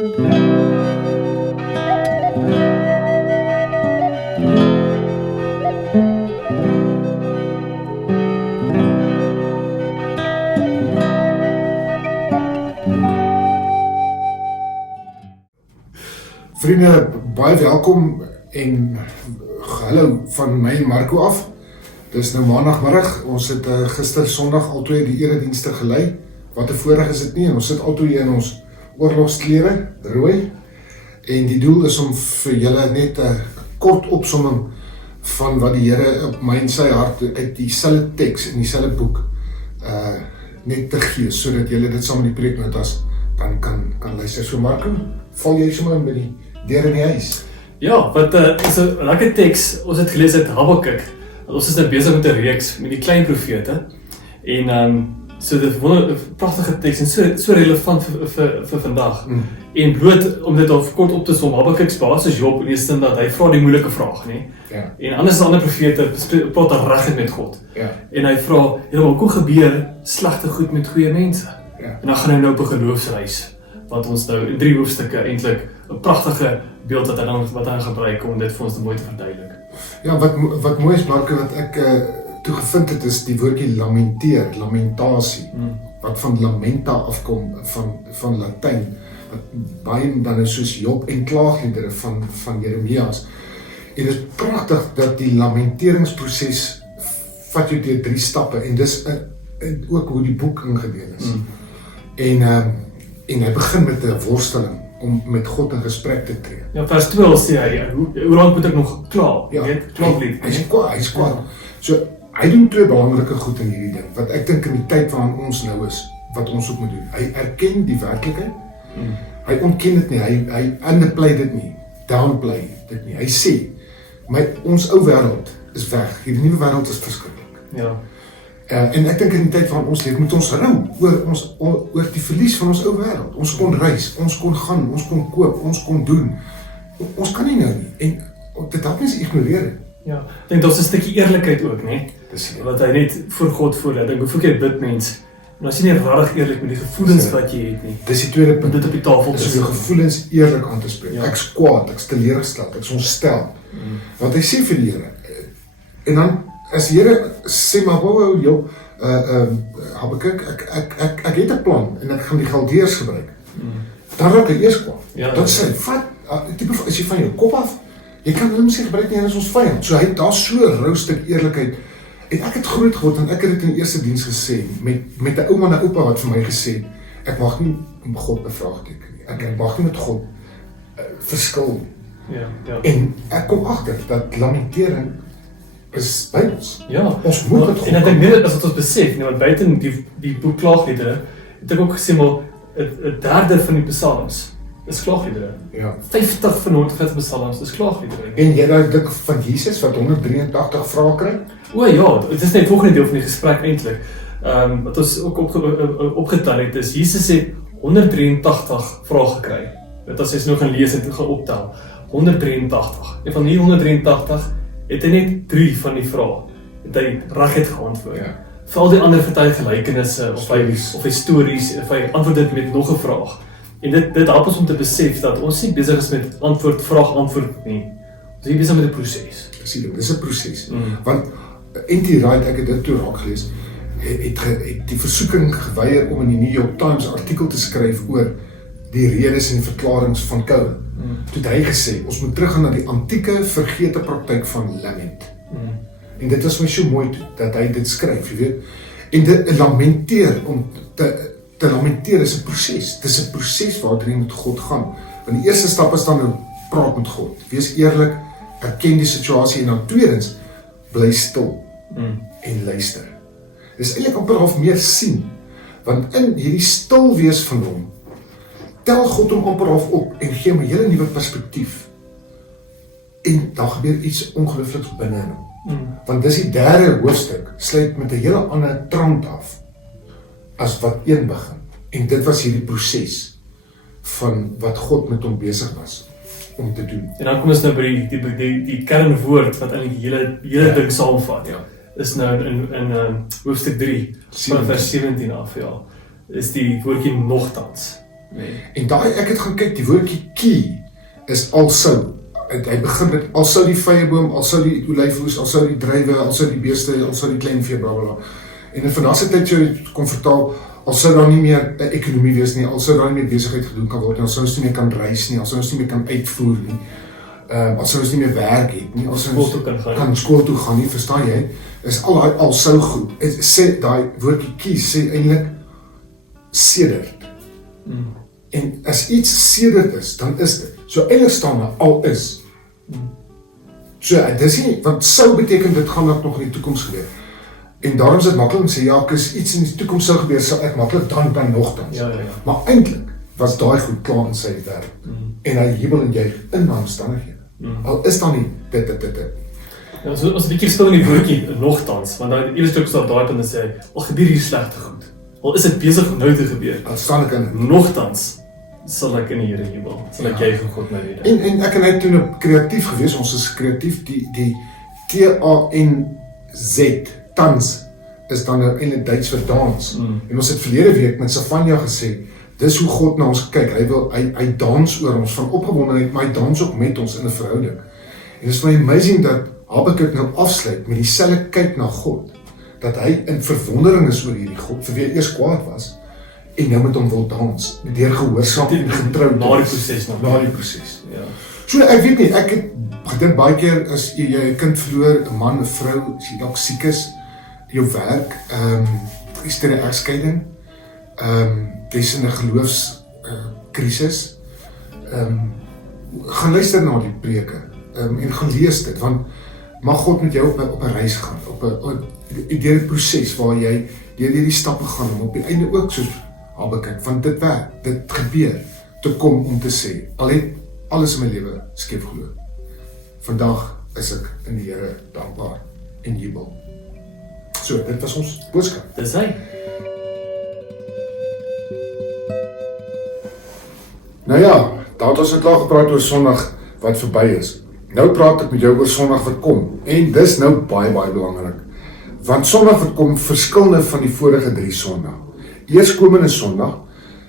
Vriende, baie welkom en hallo van my Marco af. Dis nou maandagmiddag, ons het gister Sondag altyd die eredienste gelei. Wat 'n voorreg is dit nie, en ons sit altyd in ons oorlogsklere, rooi. En die doel is om vir julle net 'n kort opsomming van wat die Here op my en sy hart uit dieselfde teks in dieselfde boek net te gee, sodat julle dit saam met die preeknotas dan kan luister. So Marco, val jy sommer in by die deur in die huis? Ja, wat is 'n lekker teks. Ons het gelees uit Habakuk. Ons is nou besig met 'n reeks met die klein profete. En so dit 'n pragtige teks en so relevant vir vandag. En bloot om dit al kort op te som, Habakuk se basis Job in die sin dat hy vra die moeilike vraag, nê? Ja. En anders as ander profete praat regtig met God. Ja. En hy vra, "Here, hoekom gebeur slegte goed met goeie mense?" Ja. En dan gaan hy nou op 'n geloofsreis wat ons nou in 3 hoofstukke eintlik 'n pragtige beeld wat hy gebruik om dit vir ons mooi te verduidelik. Ja, wat mooi is, Marco, wat ek toe gevind het, is die woordjie lamenteer, lamentasie, wat van lamenta afkom, van Latyn, wat baie dan is soos Job en klaagliedere van Jeremias. En dit is pragtig dat die lamenteringsproses vat jou deur 3 stappe, en dis ook hoe die boek ingedeel is. En hy begin met 'n worsteling om met God in gesprek te tree. Ja, vers 12 sê hy, hoe lang moet ek nog kla? Ja, Klaaglied. Hy's kwaad. So, hy doen 2 belangrike goed in hierdie ding, wat ek dink in die tyd waarin ons nou is, wat ons ook moet doen. Hy erken die werklikheid, hy ontken dit nie, hy underplay dit nie, downplay dit nie. Hy sê, ons ou wêreld is weg, hierdie nuwe wêreld is verskriklik. Ja. En ek dink in die tyd waarin ons leef, moet ons rou oor die verlies van ons ou wêreld. Ons kon reis, ons kon gaan, ons kon koop, ons kon doen. Ons kan nie nou nie. En dit help mense ignoreer dit. Ja, ek dink daar's 'n stukkie eerlikheid ook, né? Dis Wat hy net voor God voorlê. Ek dink hoeveel keer bid mens, en as jy nie regtig eerlik met die gevoelens wat jy het nie. Dis die tweede Om punt. dit op die tafel te Dis om sit. jou gevoelens eerlik aan te spreek. Ja. Ek's kwaad, ek's teleurgesteld, ek's ontstel. Want hy sê vir die Here. En dan as die Here sê maar wou jou Habakuk, ek het 'n plan en ek gaan die Galdeërs gebruik. Dan raak hy eers kwaad. Ja. Dan sê hy, "Wat? Tipe is jy van jou kop af? Jy kan hulle mos nie gebruik nie, hulle is ons vyand." So daar's so 'n rou stuk eerlikheid. En ek het groot geword en ek het dit in die eerste diens gesê met 'n ouma en 'n oupa wat vir my gesê het, ek mag nie God bevraagteken nie. Ek mag nie met God verskil nie. Ja. En ek kom agter dat lamentering is Bybels. Ja. Ons moet met God. En ek dink net as wat ons besef, want buiten die boek klaagliedere, het ek ook gesê maar 'n derde van die psalms is klaagliedere. Ja. 50 van 150 psalms is klaagliedere. En jy nou dink van Jesus wat 183 vrae kry? O ja, dit is net volgende deel van die gesprek eintlik. Wat ons ook opgetel het is, Jesus het 183 vrae gekry. Dit as jy nou gaan lees en gaan optel, 183. En van die 183 het hy net 3 van die vrae het hy reguit geantwoord. Ja. Vir al die ander vertel gelykenisse of hy stories, of hy antwoord dit met nog 'n vraag. En dit help ons om te besef dat ons nie besig is met vraag-antwoord nie. Ons is besig met 'n proses. Dis 'n proses. Want N.T. Wright, ek het dit toe raak gelees, het die versoeking geweier om in die New York Times 'n artikel te skryf oor die redes en verklaringe van Cowan. Toe het hy gesê, ons moet teruggaan na die antieke vergete praktyk van lament. En dit was my so mooi dat hy dit skryf, jy weet. En dit lamenteer, om te lamenteer is 'n proses. Dis 'n proses waar jy met God gaan. Want die eerste stap is dan nou praat met God. Wees eerlik, erken die situasie en dan tweedens bly stil en luister. Dis eintlik amper half meer sien. Want in hierdie stil wees van hom, tel God hom amper half op en gee hom 'n hele nuwe perspektief. En dan gebeur iets ongeloofliks binne in hom. Want dis die 3de hoofstuk, sluit met 'n hele ander trant af as wat 1 begin. En dit was hierdie proses van wat God met hom besig was om te doen. En dan kom ons nou by die kernwoord wat eintlik die hele ding saamvat. Ja. Is nou in hoofstuk 3 van vers 17 af, ja. Is die woordjie nogtans. Nee. En daai ek het gaan kyk, die woordjie key is alsou. Hy begin met alsou die vyeboom, alsou die olyfoes, alsou die druiwe, alsou die beeste, alsou die kleinvee, blablabla. En in vandag se tyd jy kon vertaal, alsou daar nie meer 'n ekonomie wees nie, alsou daar nie meer besigheid gedoen kan word nie, alsou ons nie meer kan reis nie, alsou ons nie meer kan uitvoer nie. Alsou ons nie meer werk het nie, alsou ons kan skool toe gaan nie, verstaan jy? Is al daai alsou goed. Sê daai woordjie kies sê eintlik sedert. En as iets sedert is, dan is dit. So eintlik staan daar al is. So dis nie, want sou beteken dit gaan nog in die toekoms gebeur. En daarom is dit maklik om sê ja, as iets in die toekoms sou gebeur, sal ek maklik dan nogtans. Ja. Maar eintlik was daai goed klaar in sy werk. En hy jubel en juig in daai omstandighede. Al is daar nie dit. Ja, so ons 'n bietjie stil in die woordjie nogtans, want daai eerste stuk staan daar en sê al gebeur hier slegte goed. Al is dit besig om nou te gebeur. Al staan ek in Nogtans sal ek in die Here jubel. Sal ek juig vir God my redder. En ek en hy toe nou kreatief gewees. Ons is kreatief, die TANZ, tans, is dan nou eintlik Duits vir dans. En ons het verlede week met Savanja gesê, dis hoe God na ons kyk. Hy dans oor ons van opgewondenheid, maar hy dans ook met ons in 'n verhouding. En dit is my amazing dat Habakuk nou afsluit met dieselfde kyk na God, dat hy in verwondering is oor hierdie God, vir wie hy eers kwaad was, en nou met hom wil dans, deur gehoorsaam en getrou na die proses. Ja. So ek weet nie, ek het gedink baie keer as jy 'n kind verloor, 'n man, 'n vrou, as jy dalk siek is, jou werk, is dit 'n egskeiding, dis 'n geloofskrisis, gaan luister na die preke, en gaan lees dit, want mag God met jou op 'n reis gaan, deur die proses waar jy deur die stappe gaan, om op die einde ook soos Habakuk, want dit werk, dit gebeur, te kom om te sê, al het alles in my lewe skeef geloop. Vandag is ek in die Here dankbaar en jubel. So, dit was ons boodskap. Dis hy. Nou ja, daar het ons klaar gepraat oor Sondag wat verby is. Nou praat ek met jou oor Sondag wat kom. En dis nou baie belangrik. Want Sondag wat kom verskil nou van die vorige 3 Sondae. Eerskomende Sondag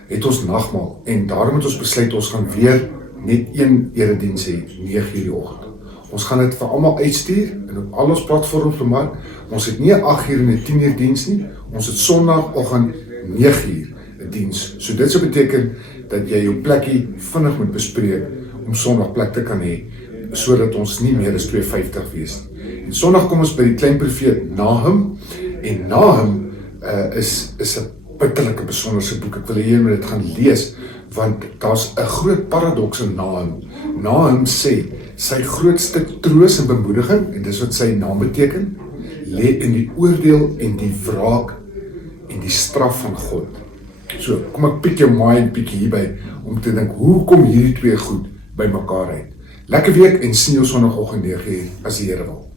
het ons nagmaal en daarom het ons besluit ons gaan weer net een erediens hê, 9:00 die oggend. Ons gaan dit vir almal uitstuur en op al ons platforms bemark. Ons het nie 'n 8:00 en 'n 10:00 diens nie. Ons het Sondagoggend 9:00 'n diens. So dit sou beteken dat jy jou plekkie vinnig moet bespreek om Sondag plek te kan hê, sodat ons nie meer as 250 wees nie. En Sondag kom ons by die klein profeet Nahum, en Nahum is 'n bitterlike besonderse boek. Ek wil hê jy moet dit gaan lees, want daar's 'n groot paradoks in Nahum. Nahum sê, sy grootste troos en bemoediging, en dis wat sy naam beteken, lê in die oordeel en die wraak en die straf van God. So, kom ek piek jou mind bietjie hierby, om te dink, hoe kom hierdie twee goed by mekaar uit? Lekker week en sien jou Sondagoggend 9:00 as die Here wil.